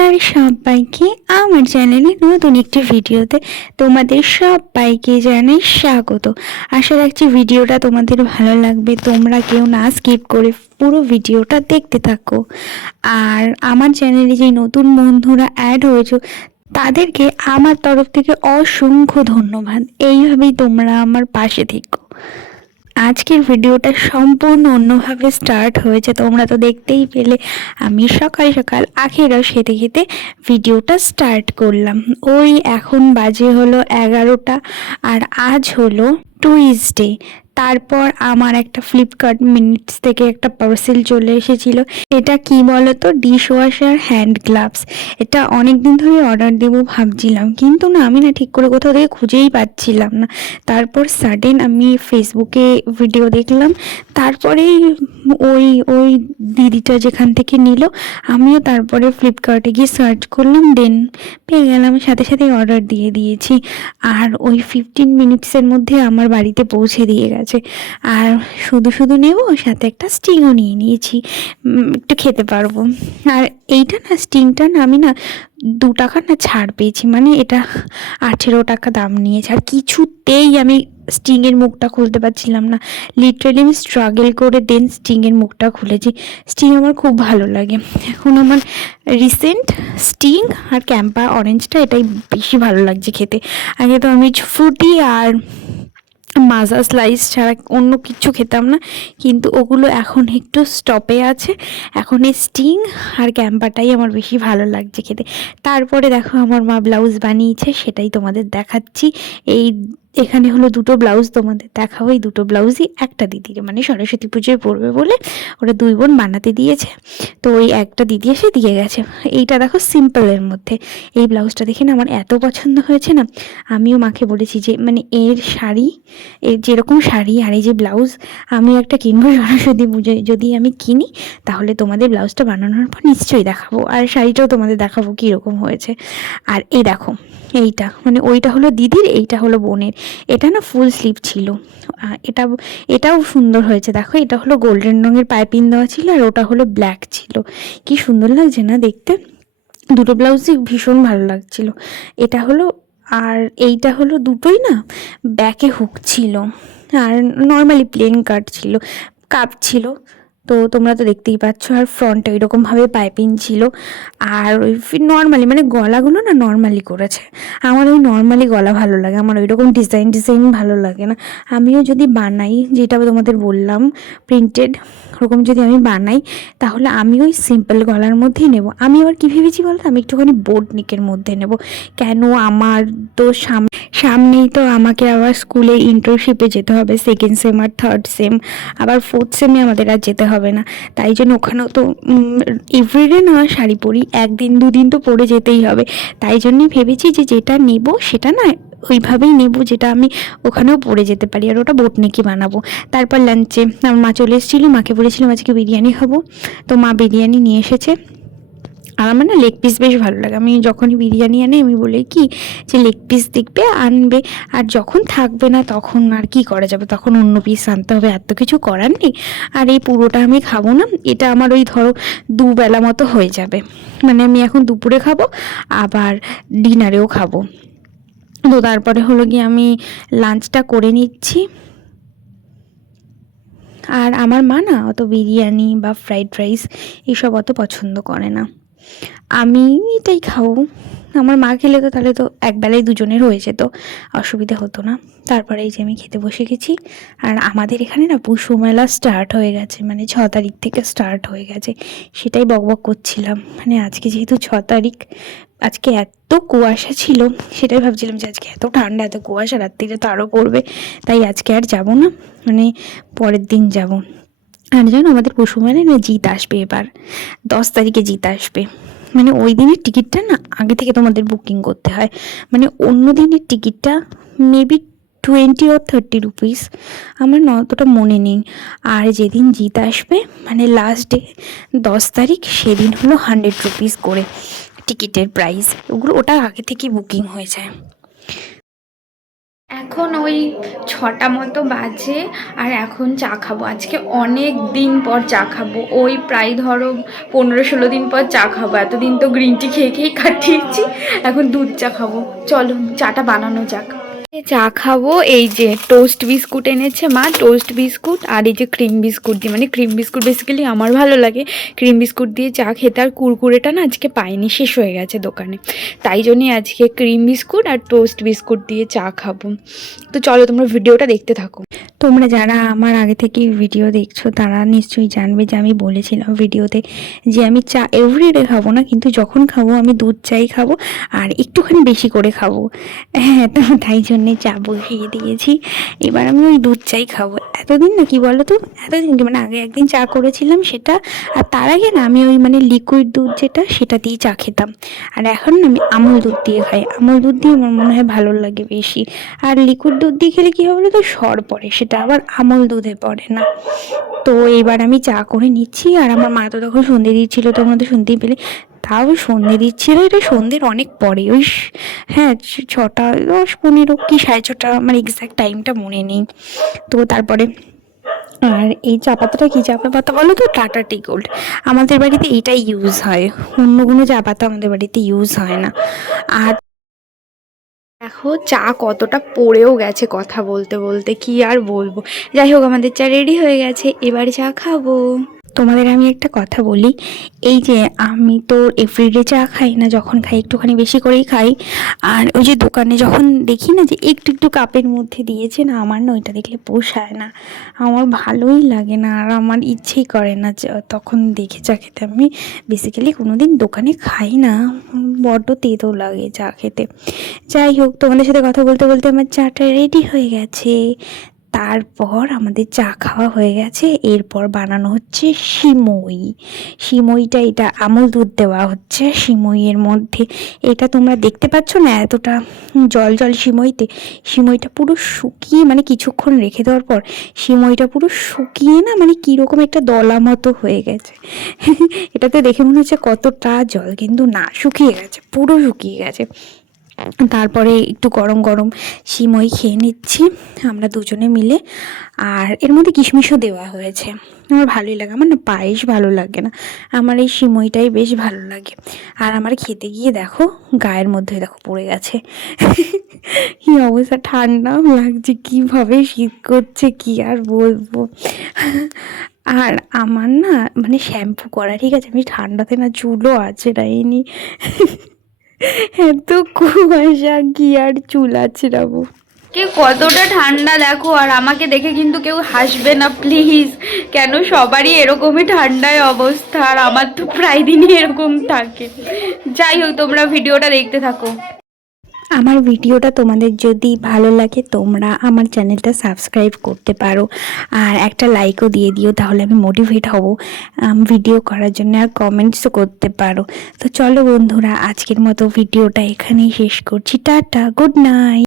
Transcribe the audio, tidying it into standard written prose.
নমস্কার সবাইকে আমার চ্যানেলে নতুন একটি ভিডিওতে তোমাদের সবাইকে জানাই স্বাগত। আশা রাখছি ভিডিওটা তোমাদের ভালো লাগবে, তোমরা কেউ না স্কিপ করে পুরো ভিডিওটা দেখতে থাকো। আর আমার চ্যানেলে যে নতুন বন্ধুরা অ্যাড হয়েছে তাদেরকে আমার তরফ থেকে অসংখ্য ধন্যবাদ। এইভাবেই তোমরা আমার পাশে থেকো। আজকের ভিডিওটা সম্পূর্ণ অন্যভাবে স্টার্ট হয়েছে, তোমরা তো দেখতেই পেলে। আমি সকাল সকাল আখের রস খেতে খেতে ভিডিওটা স্টার্ট করলাম। ওই এখন বাজে হলো 11টা, আর আজ হলো টুইসডে। তারপর আমার একটা ফ্লিপকার্ট মিনিটস থেকে একটা পার্সেল চলে এসেছিল। এটা কি বলতো, ডিশ ওয়াশার হ্যান্ড গ্লাভস। এটা অনেক দিন ধরে অর্ডার দেবো ভাবছিলাম, কিন্তু না আমি না ঠিক করে কোথাও থেকে খুঁজেই পাচ্ছিলাম না। তারপর সাডেন আমি ফেসবুকে ভিডিও দেখলাম, তারপরেই ওই ওই দিদিটা যেখান থেকে নিল আমিও তারপরে ফ্লিপকার্টে গিয়ে সার্চ করলাম, দেন পেয়ে গেলাম, সাথে সাথে অর্ডার দিয়ে দিয়েছি। আর ওই 15 মিনিটসের মধ্যে আমার বাড়িতে পৌঁছে দিয়ে গেছে। আর শুধু শুধু নেব, সাথে একটা স্টিংও নিয়ে নিয়েছি, একটু খেতে পারবো। আর এইটা না, স্টিংটা না আমি না 2 টাকা না ছাড় পেয়েছি, মানে এটা 18 টাকা দাম নিয়েছে। আর কিছুতেই আমি স্টিংয়ের মুখটা খুলতে পারছিলাম না, লিটারালি আমি স্ট্রাগল করে দেন স্টিংয়ের মুখটা খুলেছি। স্টিং আমার খুব ভালো লাগে। এখন আমার রিসেন্ট স্টিং আর ক্যাম্পা অরেঞ্জটা এটাই বেশি ভালো লাগছে খেতে। আগে তো আমি ফ্রুটি আর মাজা স্লাইস ছাড়া অন্য কিছু খেতাম না, কিন্তু ওগুলো এখন একটু স্টপে আছে। এখন এই স্টিং আর ক্যাম্পাটাই আমার বেশি ভালো লাগছে খেতে। তারপরে দেখো আমার মা ব্লাউজ বানিয়েছে, সেটাই তোমাদের দেখাচ্ছি। এখানে হলো 2টো ব্লাউজ তোমাদের দেখাবো। এই 2টো ব্লাউজই একটা দিদির, মানে সরস্বতী পুজোয় পরবে বলে ওরা 2 বোন বানাতে দিয়েছে। তো ওই একটা দিদি এসে দিয়ে গেছে। এইটা দেখো সিম্পলের মধ্যে, এই ব্লাউজটা দেখে না আমার এত পছন্দ হয়েছে না, আমিও মাকে বলেছি যে মানে এর শাড়ি, এর যেরকম শাড়ি আর এই যে ব্লাউজ আমি একটা কিনবো সরস্বতী পুজোয়। যদি আমি কিনি তাহলে তোমাদের ব্লাউজটা বানানোর পর নিশ্চয়ই দেখাবো, আর শাড়িটাও তোমাদের দেখাবো কীরকম হয়েছে। আর এই দেখো, এইটা মানে ওইটা হলো দিদির, এইটা হলো বোনের। এটা না ফুল স্লিভ ছিল। এটাও সুন্দর হয়েছে। দেখো এটা হলো গোল্ডেন রঙের পাইপিং দেওয়া ছিল, আর ওটা হলো ব্ল্যাক ছিল। কি সুন্দর লাগছে না দেখতে। 2টো ব্লাউজই ভীষণ ভালো লাগছিল। এটা হলো, আর এইটা হলো দুটোই না ব্যাকে হুক ছিল, আর নর্মালি প্লেন কাপ ছিল। তো তোমরা তো দেখতেই পাচ্ছ। আর ফ্রন্টে ওইরকমভাবে পাইপিং ছিল। আর ওই নর্মালি মানে গলাগুলো না নর্মালি করেছে। আমার ওই নর্মালি গলা ভালো লাগে, আমার ওইরকম ডিজাইন ভালো লাগে না। আমিও যদি বানাই, যেটা তোমাদের বললাম প্রিন্টেড, ওরকম যদি আমি বানাই তাহলে আমি ওই সিম্পল গলার মধ্যেই নেব। আমি আবার কী ভেবেছি বলতো, আমি একটুখানি বোট নেকের মধ্যে নেব। কেন, আমার তো সামনেই তো আমাকে আবার স্কুলে ইন্টার্নশিপে যেতে হবে, 2nd সেম আর 3rd সেম, আবার 4th সেমে আমাদের আর যেতে হবে না। তাই জন্য ওখানেও তো এভরিডে না শাড়ি পরি, 1 দিন 2 দিন তো পরে যেতেই হবে। তাই জন্যই ভেবেছি যে যেটা নেব সেটা না ওইভাবেই নেব, যেটা আমি ওখানেও পরে যেতে পারি। আর ওটা বোটনেকি বানাবো। তারপর লাঞ্চে আমার মা চলে এসেছিলো, মাকে বলেছিলাম আজকে বিরিয়ানি খাবো, তো মা বিরিয়ানি নিয়ে এসেছে। আর আমার না লেগ পিস বেশ ভালো লাগে। আমি যখনই বিরিয়ানি আনে আমি বলি কি যে লেগ পিস দেখবে আনবে, আর যখন থাকবে না তখন আর কি করা যাবে, তখন অন্য পিস আনতে হবে, আর তো কিছু করার নেই। আর এই পুরোটা আমি খাবো না, এটা আমার ওই ধরো 2 বেলা মতো হয়ে যাবে। মানে আমি এখন দুপুরে খাবো, আবার ডিনারেও খাবো। তো তারপরে হলো গিয়ে আমি লাঞ্চটা করে নিচ্ছি। আর আমার মা না অত বিরিয়ানি বা ফ্রাইড রাইস এসব অত পছন্দ করে না, আমি এটাই খাবো। আমার মা খেলে তো তাহলে তো একবেলায় দুজনের হয়ে যেত, অসুবিধা হতো না। তারপরে এই যে আমি খেতে বসে গেছি। আর আমাদের এখানে না পশু মেলা স্টার্ট হয়ে গেছে, মানে 6 তারিখ থেকে স্টার্ট হয়ে গেছে। সেটাই বকবক করছিলাম, মানে আজকে যেহেতু 6 তারিখ, আজকে এত কুয়াশা ছিল, সেটাই ভাবছিলাম যে আজকে এত ঠান্ডা, এত কুয়াশা, রাত্রিরে তো আরও পড়বে। তাই আজকে আর যাব না, মানে পরের দিন যাব। আর জানো আমাদের পশু মেলায় না জিত আসবে এবার, 10 তারিখে জিত আসবে। মানে ওই দিনের টিকিটটা না আগে থেকে তোমাদের বুকিং করতে হয়। মানে অন্য দিনের টিকিটটা মেবি 20 or 30 রুপিস, আমার না অতটা মনে নেই। আর যেদিন জিত আসবে মানে লাস্ট ডে 10 তারিখ, সেদিন হলো 100 রুপিস করে টিকিটের প্রাইস। ওটা আগে থেকেই বুকিং হয়ে যায়। এখন ওই 6টা মতো বাজে, আর এখন চা খাবো। আজকে অনেক দিন পর চা খাবো, ওই প্রায় ধরো 15-16 দিন পর চা খাবো। এতদিন তো গ্রিন টি খেয়ে খেয়েই কাটিয়েছি, এখন দুধ চা খাবো। চলো চাটা বানানো যাক। চা খাবো, এই যে টোস্ট বিস্কুট এনেছে মা, টোস্ট বিস্কুট আর এই যে ক্রিম বিস্কুট দিয়ে, মানে ক্রিম বিস্কুট বেসিক্যালি আমার ভালো লাগে, ক্রিম বিস্কুট দিয়ে চা খেতে। আর কুরকুরেটা না আজকে পাইনি, শেষ হয়ে গেছে দোকানে, তাই জন্যই আজকে ক্রিম বিস্কুট আর টোস্ট বিস্কুট দিয়ে চা খাবো। তো চলো তোমরা ভিডিওটা দেখতে থাকো। তোমরা যারা আমার আগে থেকে ভিডিও দেখছো তারা নিশ্চয়ই জানবে যে আমি বলেছিলাম ভিডিওতে যে আমি চা এভরিডে খাবো না, কিন্তু যখন খাবো আমি দুধ চাই খাবো আর একটুখানি বেশি করে খাবো। হ্যাঁ, তো তাই জন্যে চা বসিয়ে দিয়েছি। এবার আমি ওই দুধ চাই খাবো। এতদিন না, কি বলো তো, এতদিন কি মানে আগে একদিন চা করেছিলাম সেটা, আর তার আগে না আমি ওই মানে লিকুইড দুধ যেটা সেটা দিয়ে চা খেতাম। আর এখন না আমি আমুল দুধ দিয়ে খাই। আমুল দুধ দিয়ে আমার মনে হয় ভালো লাগে বেশি। আর লিকুইড দুধ দিয়ে খেলে কী হবে তো সর পড়ে, সেটা আবার আমুল দুধে পড়ে না। তো এবার আমি চা করে নিচ্ছি, আর আমার মা তো তখন সন্ধে দিচ্ছিল, তোমরা তো শুনতেই পেলে। তাও সন্ধে দিচ্ছিল, এটা সন্ধ্যের অনেক পরে, ওই হ্যাঁ 6টা 10-15 কি 6:30, আমার এক্স্যাক্ট টাইমটা মনে নেই। তো তারপরে আর এই চা পাতাটা কী চা পাতা বলো তো, টাটা টি গোল্ড। আমাদের বাড়িতে এইটাই ইউজ হয়, অন্য কোনো চা পাতা আমাদের বাড়িতে ইউজ হয় না। আর দেখো চা কতটা পড়েও গেছে কথা বলতে বলতে, কি আর বলবো। যাই হোক, আমাদের চা রেডি হয়ে গেছে, এবারে চা খাবো। তোমাদের আমি একটা কথা বলি, এই যে আমি তো এভরিডে চা খাই না, যখন খাই একটুখানি বেশি করেই খাই। আর ওই যে দোকানে যখন দেখি না যে একটু একটু কাপের মধ্যে দিয়েছে না, আমার না ওইটা দেখলে পোষায় না, আমার ভালোই লাগে না, আর আমার ইচ্ছেই করে না তখন দেখে চা খেতে। আমি বেসিক্যালি কোনো দিন দোকানে খাই না, বড্ড তেতো লাগে চা খেতে। যাই হোক, তোমাদের সাথে কথা বলতে বলতে আমার চাটা রেডি হয়ে গেছে। তারপর আমাদের চা খাওয়া হয়ে গেছে, এরপর বানানো হচ্ছে সিমই। সিমইটা এটা আমুল দুধ দেওয়া হচ্ছে সিমইয়ের মধ্যে। এটা তোমরা দেখতে পাচ্ছ না, এতটা জল জল সিমইতে। সিমইটা পুরো শুকিয়ে, মানে কিছুক্ষণ রেখে দেওয়ার পর সিমইটা পুরো শুকিয়ে না, মানে কীরকম একটা দলা মতো হয়ে গেছে। এটাতে দেখে মনে হচ্ছে কতটা জল, কিন্তু না, শুকিয়ে গেছে, পুরো শুকিয়ে গেছে। তারপরে একটু গরম গরম সিমই খেয়ে নিচ্ছি আমরা দুজনে মিলে। আর এর মধ্যে কিশমিশও দেওয়া হয়েছে, আমার ভালোই লাগে। আমার না পায়েস ভালো লাগে না, আমার এই সিমইটাই বেশ ভালো লাগে। আর আমার খেতে গিয়ে দেখো গায়ের মধ্যে দেখো পড়ে গেছে। কি অবস্থা, ঠান্ডা লাগছে, কীভাবে শীত করছে কি আর বলবো। আর আমার না মানে শ্যাম্পু করা, ঠিক আছে, আমি ঠান্ডাতে না চুলও আছে রাইনি। এত কুয়াশা, কি আর চুল আঁচড়াবো। কে কতটা ঠান্ডা দেখো, আর আমাকে দেখে কিন্তু কেউ হাসবে না প্লিজ, কেন সবারই এরকমই ঠান্ডায় অবস্থা, আর আমার তো প্রায় দিনই এরকম থাকে। যাই হোক, তোমরা ভিডিওটা দেখতে থাকো। আমার ভিডিওটা তোমাদের যদি ভালো লাগে তোমরা আমার চ্যানেলটা সাবস্ক্রাইব করতে পারো, আর একটা লাইকও দিয়ে দিও, তাহলে আমি মোটিভেট হব ভিডিও করার জন্য, আর কমেন্টসও করতে পারো। তো চলো বন্ধুরা, আজকের মতো ভিডিওটা এখানেই শেষ করছি। Tata, good night.